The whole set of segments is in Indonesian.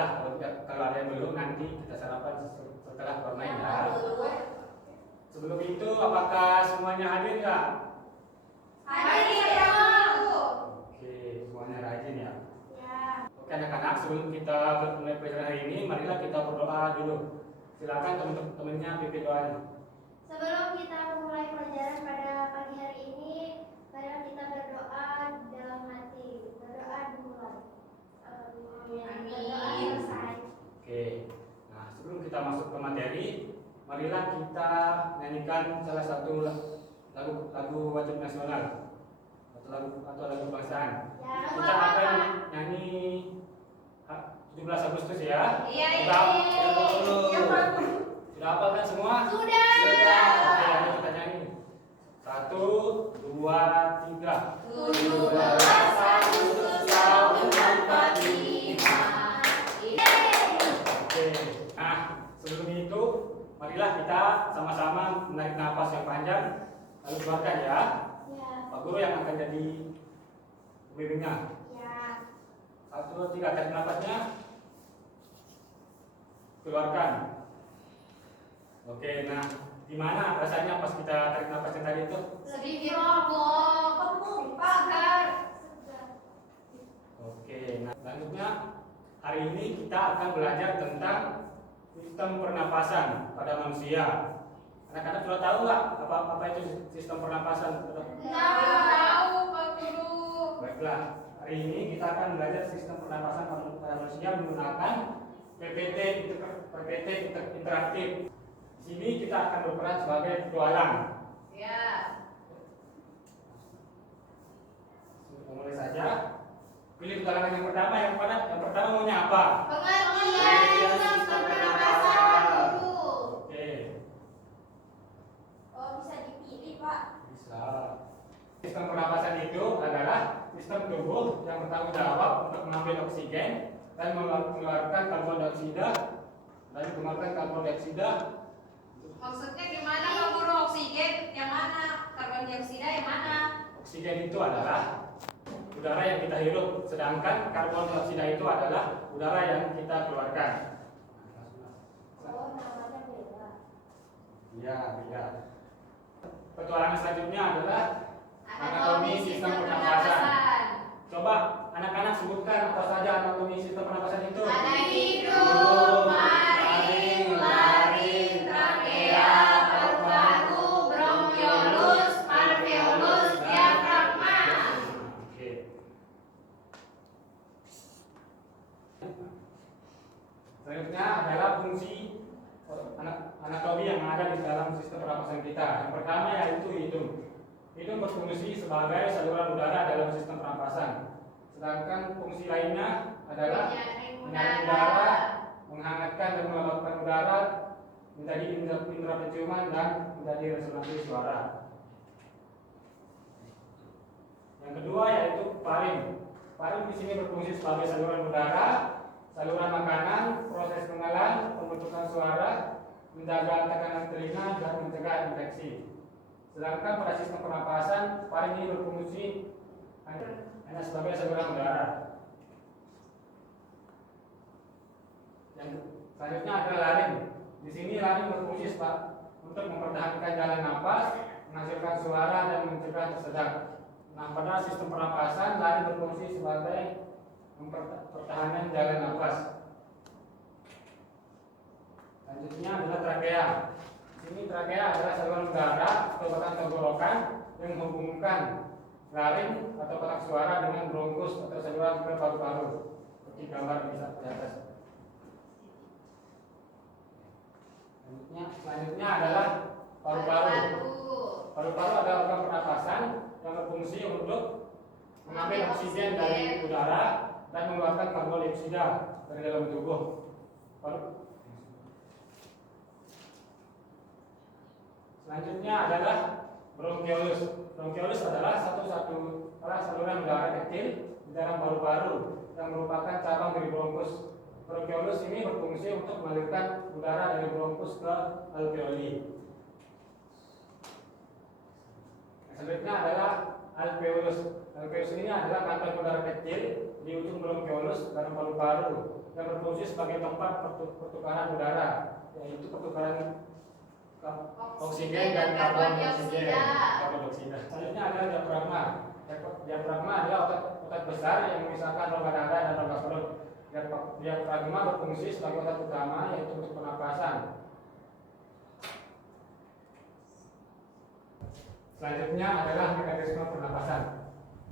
lah. Kalau ada yang belum, nanti kita sarapan setelah bermain ya. Sebelum itu, apakah semuanya hadir nggak? Hadir ya, Bu. Oke, semuanya rajin ya. Ya. Oke anak-anak, sebelum kita mulai pelajaran hari ini, marilah kita berdoa dulu. Silakan teman-temannya pimpin doanya. Sebelum kita memulai pelajaran pada pagi hari ini, marilah kita berdoa dalam hati. Berdoa dimulai. Berdoa selesai. Oke, nah sebelum kita masuk ke materi, marilah kita nyanyikan salah satu lagu wajib nasional atau lagu kebangsaan. Ya, Kita akan nyanyi 17 Agustus ya. Iya, Sudah iya. sudah hafal kan semua? Sudah. Oke, ayo kita nyanyi. 1, 2, 3. 17 Agustus tahun 45. Oke. Nah, sebelum itu marilah kita sama-sama menarik nafas yang panjang lalu keluarkan ya. Ya. Pak Guru yang akan jadi pembimbingnya. Ya. 1, 2, 3, tarik nafasnya. Keluarkan. Oke, nah gimana rasanya pas kita tarik nafasnya tadi itu? Sedikit kembung, pagar. Oke, nah selanjutnya hari ini kita akan belajar tentang sistem pernapasan pada manusia. Anak-anak sudah tahu nggak apa itu sistem pernapasan? Tahu, Pak Guru. Baiklah, hari ini kita akan belajar sistem pernapasan pada manusia menggunakan PPT interaktif. Di sini kita akan berperan sebagai petualang. Ya. Mulai saja. Pilih petualangan yang pertama. Yang pertama maunya apa? Pengertian sistem pernapasan, Guru. Oke, Oh, bisa dipilih, Pak. bisa. Sistem pernapasan itu adalah sistem tubuh yang bertanggung jawab untuk mengambil oksigen dan mengeluarkan karbon dioksida Maksudnya gimana Pak Guru? Oksigen yang mana? Karbon dioksida yang mana? Oksigen itu adalah udara yang kita hirup, sedangkan karbon dioksida itu adalah udara yang kita keluarkan. Oh, namanya beda. Iya, beda. Petualangan selanjutnya adalah anatomi sistem pernapasan. Coba anak-anak sebutkan apa saja anatomi sistem pernapasan itu. Ada hidung, maring, laring, trakea, paru-paru, bronkiolus, alveolus, diafragma. Oke. Selanjutnya adalah fungsi anatomi yang ada di dalam sistem pernapasan kita. Yang pertama yaitu hidung. Hidung berfungsi sebagai saluran udara dalam sistem pernapasan. Sedangkan fungsi lainnya adalah menyaring udara, menghangatkan dan melembabkan udara, menjadi indera penciuman dan menjadi resonansi suara. Yang kedua yaitu faring. Faring di sini berfungsi sebagai saluran udara, saluran makanan, proses pengenalan, pembentukan suara, menjaga tekanan telinga dan mencegah infeksi. Sedangkan pada sistem pernapasan, faring ini berfungsi hanya sebagai saluran udara. Yang selanjutnya adalah laring. Di sini laring berfungsi untuk mempertahankan jalan nafas, menghasilkan suara dan mencegah tersedak. Nah, pada sistem pernapasan, laring berfungsi sebagai pertahanan jalan nafas. Selanjutnya adalah trakea. Di sini trakea adalah saluran udara atau batang tenggorokan yang menghubungkan laring atau kotak suara dengan bronkus atau saluran ke paru-paru. Seperti gambar di atas. Selanjutnya adalah paru-paru. Paru-paru adalah organ pernapasan yang berfungsi untuk mengambil oksigen dari udara dan mengeluarkan karbon dioksida dari dalam tubuh. Selanjutnya adalah bronkiolus. Bronkiolus adalah saluran udara kecil di dalam paru-paru yang merupakan cabang dari bronkus. Bronkiolus ini berfungsi untuk mengalirkan udara dari bronkus ke alveoli. Selanjutnya adalah alveolus. Alveolus ini adalah kantong udara kecil di ujung bronkiolus dan paru-paru yang berfungsi sebagai tempat pertukaran udara, yaitu pertukaran oksigen dan karbon dioksida. Selanjutnya ada diafragma. Diafragma adalah otot besar yang memisahkan rongga dada dan rongga perut. Diafragma berfungsi sebagai otot utama, yaitu untuk pernapasan. Selanjutnya adalah mekanisme pernapasan.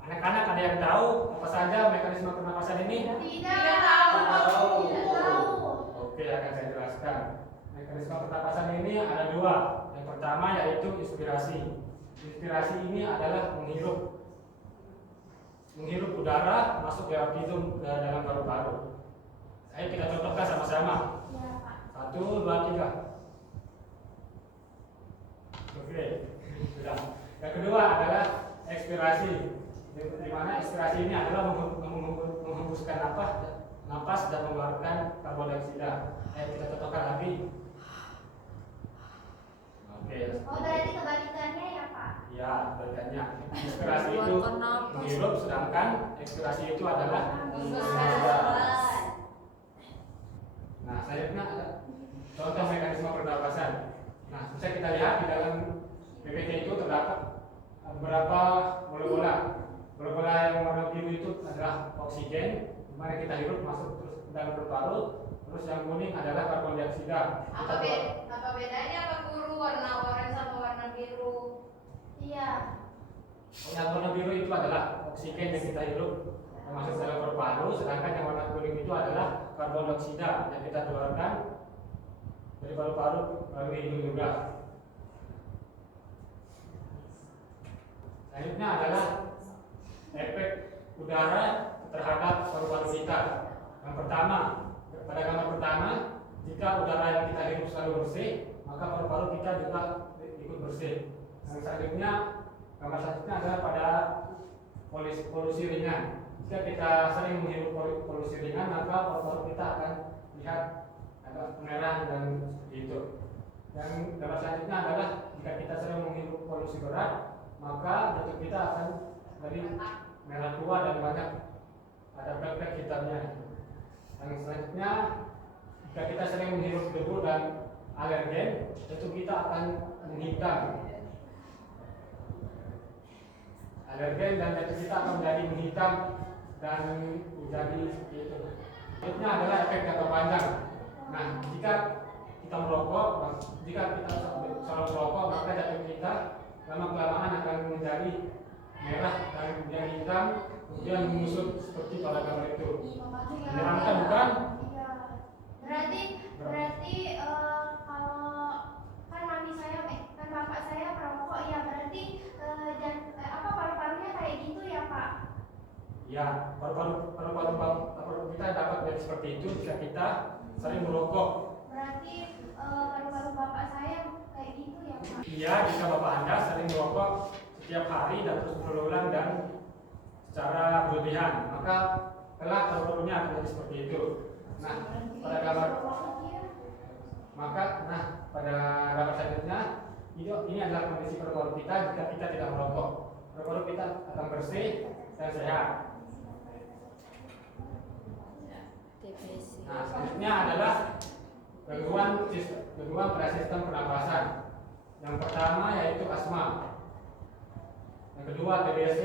Anak-anak ada yang tahu apa saja mekanisme pernapasan ini? Tidak tahu. Oke, akan saya jelaskan. Mekanisme pernapasan ini ada dua. Yang pertama yaitu inspirasi. Inspirasi ini adalah menghirup udara masuk lewat hidung ke dalam paru-paru. Ayo kita contohkan sama-sama. Ya, Pak. 1, 2, 3. Oke, sudah. Yang kedua adalah ekspirasi. Di mana ekspirasi ini adalah menghembuskan napas dan mengeluarkan karbon dioksida. Ayo kita contohkan lagi. Oke. Oh, berarti kebalikannya ya, Pak? Ya, kebalikannya. Inspirasi itu menghirup, sedangkan ekspirasi itu adalah menghembuskan. Nah, selanjutnya ada contoh mekanisme pernapasan. Nah, bisa kita lihat di dalam PPT itu terdapat beberapa molekula. Molekula yang warna biru itu adalah oksigen, di mana kita hirup masuk terus ke dalam paru-paru. Terus yang kuning adalah karbon dioksida. Apa bedanya Pak Guru warna oranye sama warna biru? Iya. Yang warna biru itu adalah oksigen yang kita hirup yang masuk ke dalam paru-paru, sedangkan yang warna kuning itu adalah karbon dioksida yang kita keluarkan dari paru-paru melalui hidung juga. Selanjutnya adalah efek udara terhadap paru-paru kita. Yang pertama, pada gambar pertama, jika udara yang kita hirup selalu bersih, maka paru-paru kita juga ikut bersih. Yang selanjutnya, gambar selanjutnya adalah pada polusi ringan. Jika kita sering menghirup polusi ringan, maka paru-paru kita akan lihat agak merah dan seperti itu. Yang gambar selanjutnya adalah jika kita sering menghirup polusi berat, maka jantung kita akan dari merah tua dan banyak ada plek-plek hitamnya. Yang selanjutnya, jika kita sering menghirup debu dan alergen, jantung kita akan menghitam. Alergen dan jantung kita akan menjadi menghitam dan menjadi seperti itu. Selanjutnya adalah efek jangka panjang. Nah, jika kita merokok, selalu merokok, maka jantung kita lama-kelamaan akan menjadi merah dan menjadi hitam, kemudian menyusut seperti pada gambar itu. Menyeramkan bukan? Iya. Berarti kalau kan mami saya, kan bapak saya perokok ya, berarti paru-parunya kayak gitu ya, Pak? Ya, paru-paru kita dapat jadi seperti itu jika kita sering merokok. Berarti paru-paru bapak saya kayak gitu ya, Pak? Iya, jika bapak Anda sering merokok setiap hari dan terus berulang dan secara berlebihan, maka kelak paru-parunya akan jadi seperti itu. Nah, pada gambar selanjutnya, ini adalah kondisi paru-paru kita jika kita tidak merokok. Paru-paru kita akan bersih dan sehat. Nah, selanjutnya adalah gangguan pada sistem pernapasan. Yang pertama yaitu asma. Yang kedua TBC,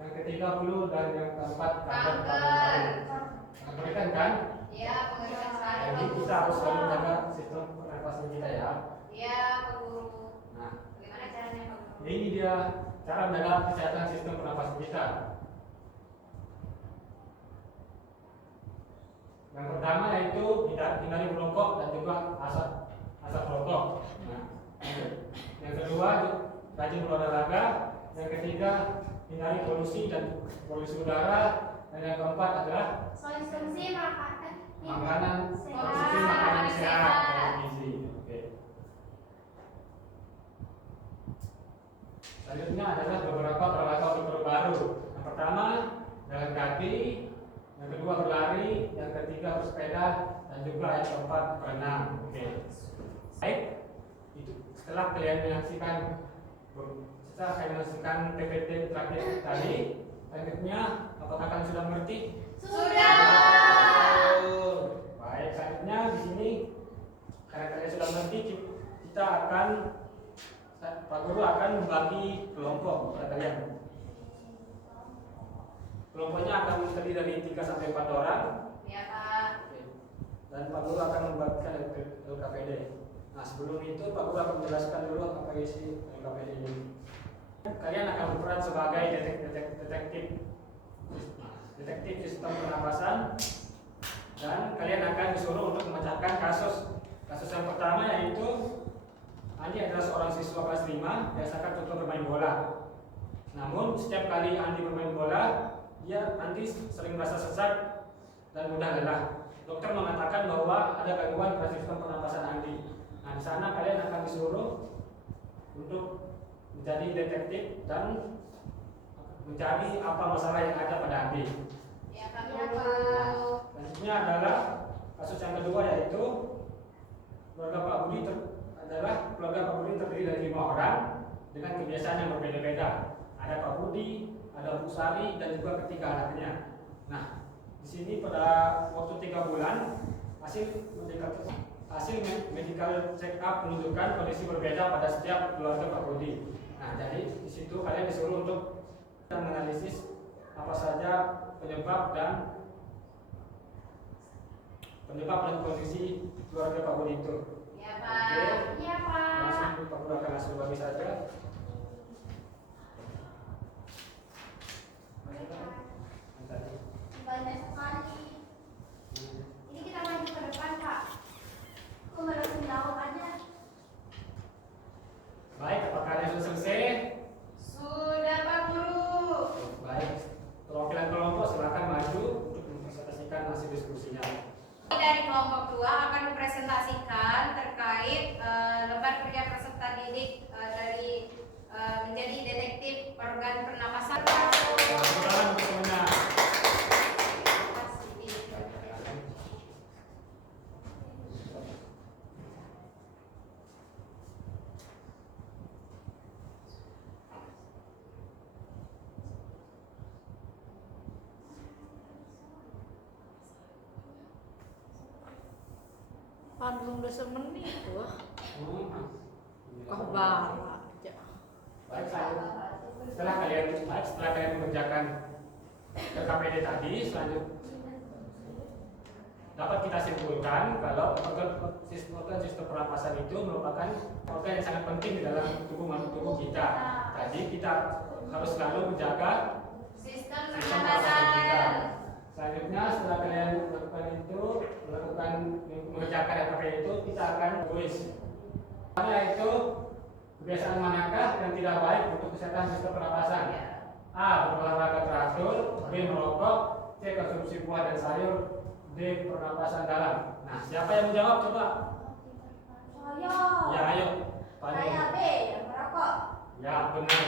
yang ketiga flu, dan yang keempat kanker paru-paru. Mengerikan kan? Iya, mengerikan sekali. Jadi kita harus selalu menjaga sistem pernapasan kita ya. Iya, Pak Guru. Nah, Bagaimana caranya Pak Guru? ini dia cara menjaga kesehatan sistem pernapasan kita. Yang pertama yaitu hindari merokok dan juga asap rokok. Nah, yang kedua rajin berolahraga. Yang ketiga hindari polusi udara. Dan yang keempat adalah Konsumsi makanan sehat. sehat dan gizi. Oke. Selanjutnya adalah beberapa peralatan untuk paru-paru. Yang pertama jalan kaki, yang kedua berlari, yang ketiga bersepeda, dan juga yang keempat berenang. Oke. Baik. Setelah saya menyaksikan PPT terakhir tadi, Selanjutnya, apakah kalian sudah mengerti? Sudah. Baik, selanjutnya di sini karena kalian sudah mengerti, Pak Guru akan membagi kelompok kepada kalian. Kelompoknya akan terdiri dari 3 sampai 4 orang. Ya, Pak. Dan Pak Guru akan membagikan LKPD. Nah, sebelum itu Pak Guru akan menjelaskan dulu apa isi LKPD ini. Kalian akan berperan sebagai detektif sistem pernapasan, dan kalian akan disuruh untuk memecahkan kasus. Kasus yang pertama yaitu Andi adalah seorang siswa kelas 5, biasakan tutur bermain bola. Namun setiap kali Andi bermain bola, Andi sering merasa sesak dan mudah lelah. Dokter mengatakan bahwa ada gangguan pada sistem pernapasan Andi. Nah, di sana kalian akan disuruh untuk menjadi detektif dan mencari apa masalah yang ada pada Andi. Ya, Pak Guru. Selanjutnya adalah kasus yang kedua, yaitu keluarga Pak Budi terdiri dari 5 orang dengan kebiasaan yang berbeda-beda. Ada Pak Budi, ada Bu Sari, dan juga ketiga anaknya. Nah, di sini pada waktu 3 bulan hasil medical check up menunjukkan kondisi berbeda pada setiap keluarga Pak Budi. Nah, jadi di situ kalian disuruh untuk menganalisis apa saja penyebab dan kondisi keluarga Pak Budi itu. Ya, Pak. Iya, Pak. Langsung Pak Guru akan langsung bagi saja. Banyak sekali. Ini kita maju ke depan, Pak. Kok malah jauh aja? Baik, apakah kalian sudah selesai? Sudah, Pak Guru. Baik, perwakilan kelompok silakan maju untuk mempresentasikan hasil diskusinya. Dari kelompok 2 akan mempresentasikan terkait lembar kerja peserta didik dari menjadi detektif organ pernapasan. Tepuk tangan untuk semuanya. Belum udah semenit wah. Kau Baik, bawa aja. setelah kalian mengerjakan LKPD tadi, selanjutnya dapat kita simpulkan kalau organ sistem pernapasan itu merupakan organ yang sangat penting di dalam tubuh kita. Jadi kita harus selalu menjaga Sistem sistem pernapasan kita. pernapasan. Selanjutnya setelah kalian mengerjakan LKPD itu, kita akan tulis. Yaitu kebiasaan manakah yang tidak baik untuk kesehatan sistem pernapasan? A. Berolahraga teratur, B. Merokok, C. Konsumsi buah dan sayur, D. Pernapasan dalam. Nah, siapa yang menjawab coba? Saya. Ya, ayo. Saya B, yang merokok. Ya, benar.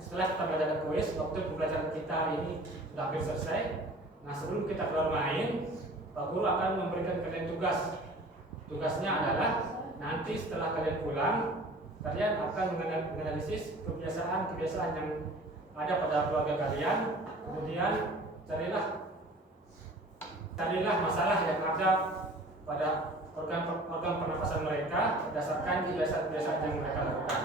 Setelah kita belajar kuis, waktu pembelajaran kita hari ini sudah hampir selesai. Nah, sebelum kita keluar main, Pak Guru akan memberikan kalian tugas. Tugasnya adalah nanti setelah kalian pulang, kalian akan menganalisis kebiasaan yang ada pada keluarga kalian. Kemudian carilah masalah yang ada pada organ pernapasan mereka berdasarkan kebiasaan yang mereka lakukan.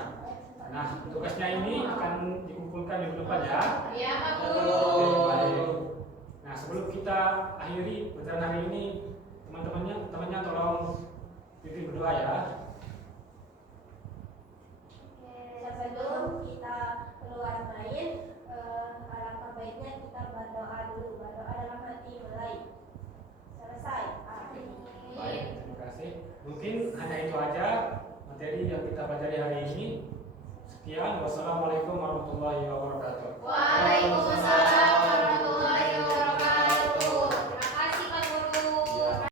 Nah, tugasnya ini akan dikumpulkan di depan ya. Iya, Pak Oke, Guru. baik. Nah, sebelum kita akhiri pelajaran hari ini, teman-temannya tolong pimpin berdoa ya. Oke, sebelum kita keluar main,